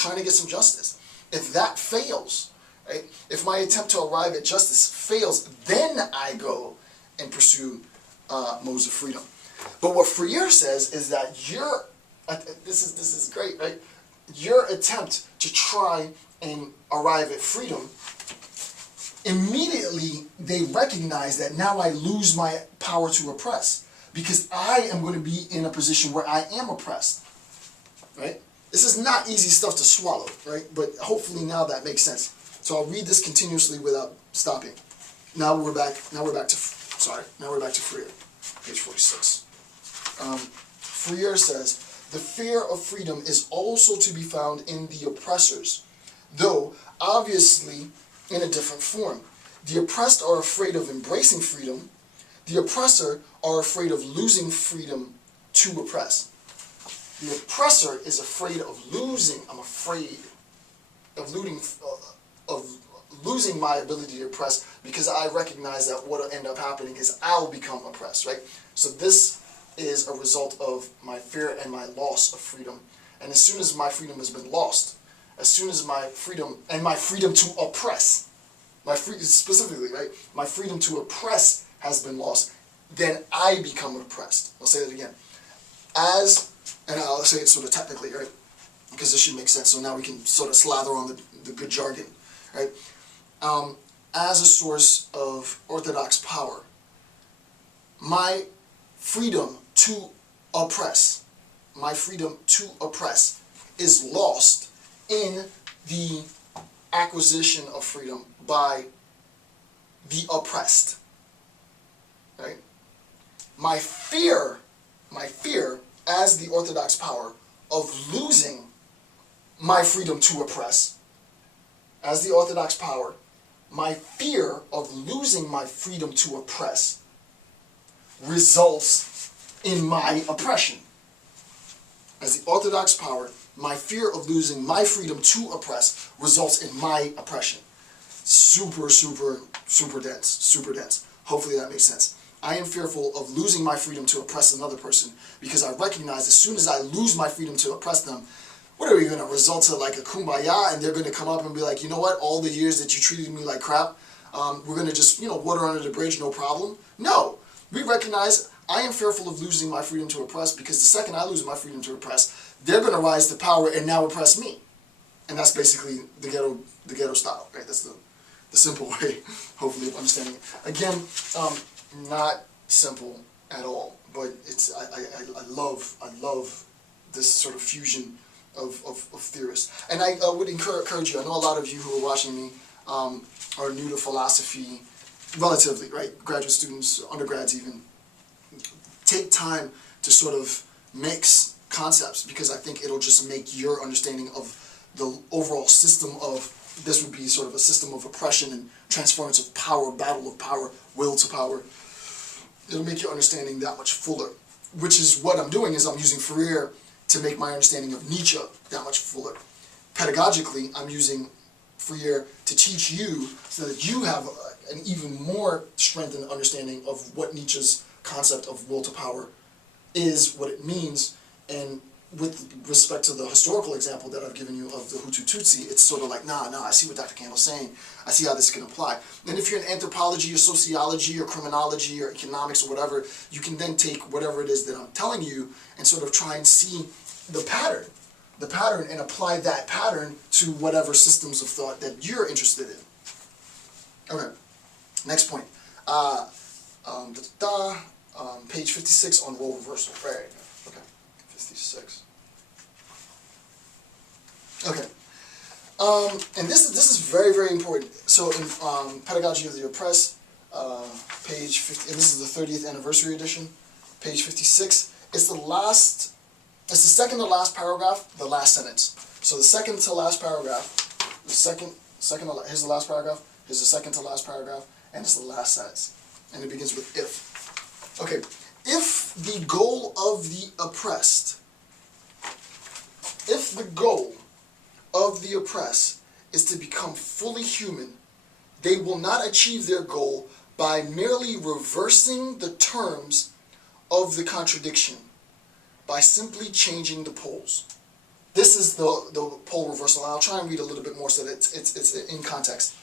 trying to get some justice. If that fails, right, if my attempt to arrive at justice fails, then I go and pursue modes of freedom. But what Freire says is that this is great, right? Your attempt to try and arrive at freedom, immediately they recognize that now I lose my power to oppress, because I am going to be in a position where I am oppressed, right? This is not easy stuff to swallow, right? But hopefully now that makes sense. So I'll read this continuously without stopping. Now we're back to Freire, page 46. Freire says, the fear of freedom is also to be found in the oppressors, though obviously in a different form. The oppressed are afraid of embracing freedom. The oppressor are afraid of losing freedom to oppress. The oppressor is afraid of losing. I'm afraid of losing my ability to oppress, because I recognize that what will end up happening is I'll become oppressed, right? So this is a result of my fear and my loss of freedom. And as soon as my freedom has been lost, as soon as my freedom to oppress, specifically, right, my freedom to oppress has been lost, then I become oppressed. I'll say that again. And I'll say it sort of technically, right, because this should make sense. So now we can sort of slather on the good jargon, right? As a source of orthodox power, my freedom to oppress, is lost in the acquisition of freedom by the oppressed, right? My fear as the orthodox power of losing my freedom to oppress, as the orthodox power, my fear of losing my freedom to oppress results in my oppression. As the orthodox power, my fear of losing my freedom to oppress results in my oppression. Super dense. Hopefully that makes sense. I am fearful of losing my freedom to oppress another person, because I recognize as soon as I lose my freedom to oppress them, what are we going to result to, like a kumbaya, and they're going to come up and be like, you know what, all the years that you treated me like crap, we're going to just, water under the bridge, no problem. No, we recognize I am fearful of losing my freedom to oppress, because the second I lose my freedom to oppress, they're going to rise to power and now oppress me. And that's basically the ghetto style, right? That's the simple way, hopefully, of understanding it. Again, not simple at all, but it's I love this sort of fusion of theorists. And I would encourage you, I know a lot of you who are watching me are new to philosophy, relatively, right? Graduate students, undergrads even. Take time to sort of mix concepts, because I think it'll just make your understanding of the overall system of, this would be sort of a system of oppression and transference of power, battle of power, will to power. It'll make your understanding that much fuller, which is what I'm doing, is I'm using Freire to make my understanding of Nietzsche that much fuller. Pedagogically, I'm using Freire to teach you so that you have an even more strengthened understanding of what Nietzsche's concept of will to power is, what it means, and with respect to the historical example that I've given you of the Hutu Tutsi, it's sort of like, nah, I see what Dr. Campbell's saying. I see how this can apply. And if you're in anthropology or sociology or criminology or economics or whatever, you can then take whatever it is that I'm telling you and sort of try and see the pattern and apply that pattern to whatever systems of thought that you're interested in. Okay, next point. Page 56 on role reversal. Right. Okay, 56. Okay. And this is very, very important. So in Pedagogy of the Oppressed, page 50, and this is the 30th anniversary edition, page 56. It's the second to last paragraph, the last sentence. So the second to last paragraph, here's the last paragraph, here's the second to last paragraph, and it's the last sentence. And it begins with if. Okay, if the goal of the oppressed, is to become fully human, they will not achieve their goal by merely reversing the terms of the contradiction, by simply changing the poles. this is the pole reversal. I'll try and read a little bit more so that it's in context.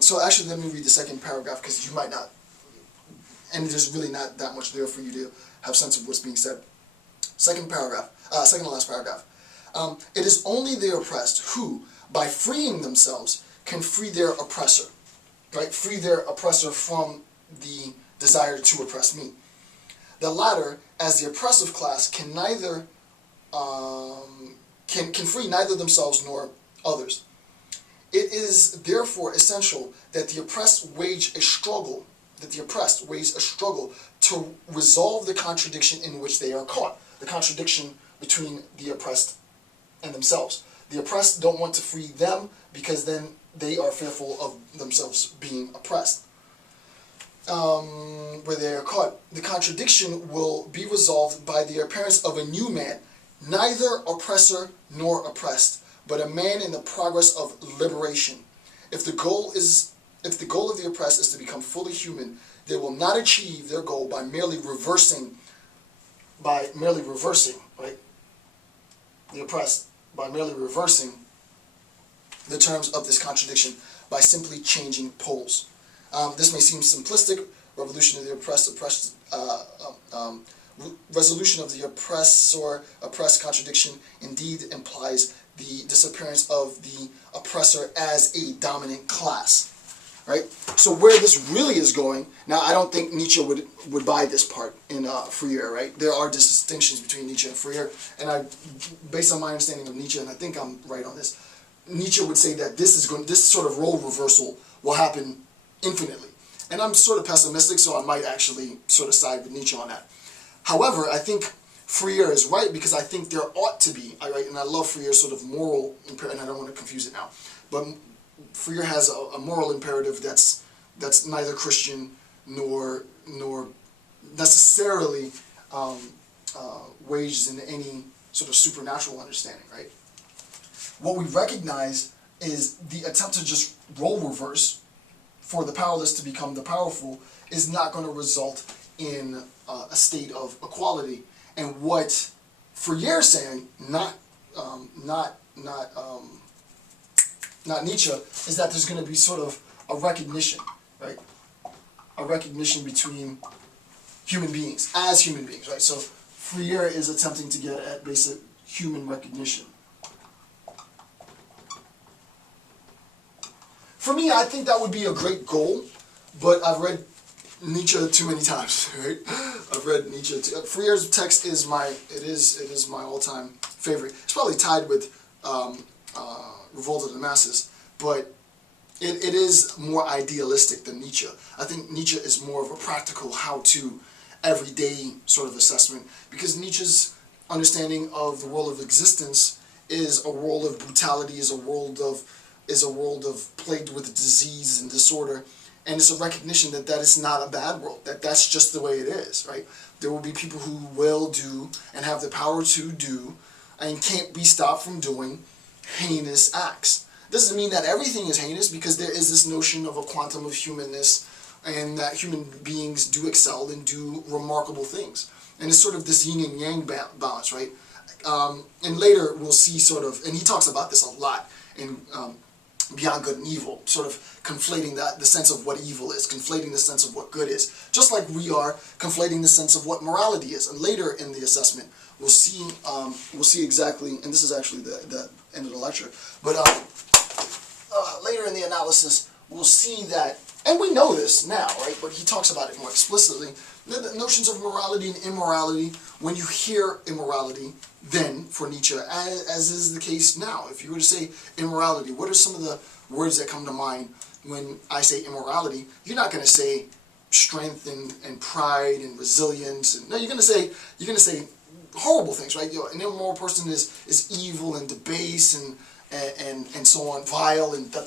So actually, let me read the second paragraph because you might not, and there's really not that much there for you to have sense of what's being said. Second paragraph, second to last paragraph. It is only the oppressed who, by freeing themselves, can free their oppressor, right? Free their oppressor from the desire to oppress me. The latter, as the oppressive class, can neither can free neither themselves nor others. It is therefore essential that the oppressed wage a struggle. To resolve the contradiction in which they are caught. The contradiction between the oppressed and themselves. The oppressed don't want to free them because then they are fearful of themselves being oppressed. Where they are caught. The contradiction will be resolved by the appearance of a new man, neither oppressor nor oppressed, but a man in the progress of liberation. If the goal of the oppressed is to become fully human, they will not achieve their goal by merely reversing, right? The oppressed, by merely reversing the terms of this contradiction by simply changing poles. This may seem simplistic. Resolution of the oppressor-oppressed contradiction indeed implies the disappearance of the oppressor as a dominant class. Right? So where this really is going, now I don't think Nietzsche would buy this part in Freire, right? There are distinctions between Nietzsche and Freire, and based on my understanding of Nietzsche, and I think I'm right on this, Nietzsche would say that this sort of role reversal will happen infinitely. And I'm sort of pessimistic, so I might actually sort of side with Nietzsche on that. However, I think Freire is right because I think there ought to be, right? And I love Freire's sort of moral imperative, and I don't want to confuse it now, but Freire has a moral imperative that's neither Christian nor necessarily waged in any sort of supernatural understanding, right? What we recognize is the attempt to just role reverse for the powerless to become the powerful is not going to result in a state of equality. And what Freire is saying, not Nietzsche, is that there's going to be sort of a recognition, right? A recognition between human beings, as human beings, right? So Freire is attempting to get at basic human recognition. For me, I think that would be a great goal, but I've read Nietzsche too many times, right? I've read Nietzsche too. Freire's text is my all-time favorite. It's probably tied with Revolt of the Masses, but it is more idealistic than Nietzsche. I think Nietzsche is more of a practical, how-to, everyday sort of assessment, because Nietzsche's understanding of the world of existence is a world of brutality, is a world of plagued with disease and disorder, and it's a recognition that that is not a bad world, that's just the way it is, right? There will be people who will do and have the power to do and can't be stopped from doing heinous acts. Doesn't mean that everything is heinous, because there is this notion of a quantum of humanness and that human beings do excel and do remarkable things. And it's sort of this yin and yang balance, right? And later we'll see sort of, and he talks about this a lot in Beyond Good and Evil, sort of conflating the sense of what evil is, conflating the sense of what good is, just like we are conflating the sense of what morality is. And later in the assessment, we'll see exactly, and this is actually the end of the lecture, but later in the analysis, we'll see that, and we know this now, right, but he talks about it more explicitly, the notions of morality and immorality. When you hear immorality, then, for Nietzsche, as is the case now, if you were to say immorality, what are some of the words that come to mind when I say immorality? You're not going to say strength and pride and resilience. And, no, you're going to say horrible things, right? An immoral person is evil and debased and so on, vile and da.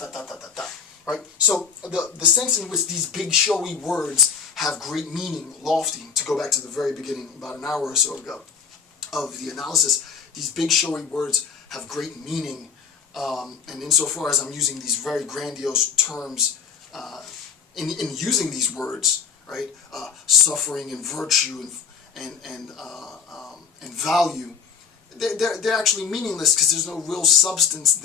Right? So the sense in which these big showy words have great meaning, lofty, to go back to the very beginning, about an hour or so ago, of the analysis, these big showy words have great meaning, and insofar as I'm using these very grandiose terms, in using these words, right, suffering and virtue and value, they're actually meaningless because there's no real substance there.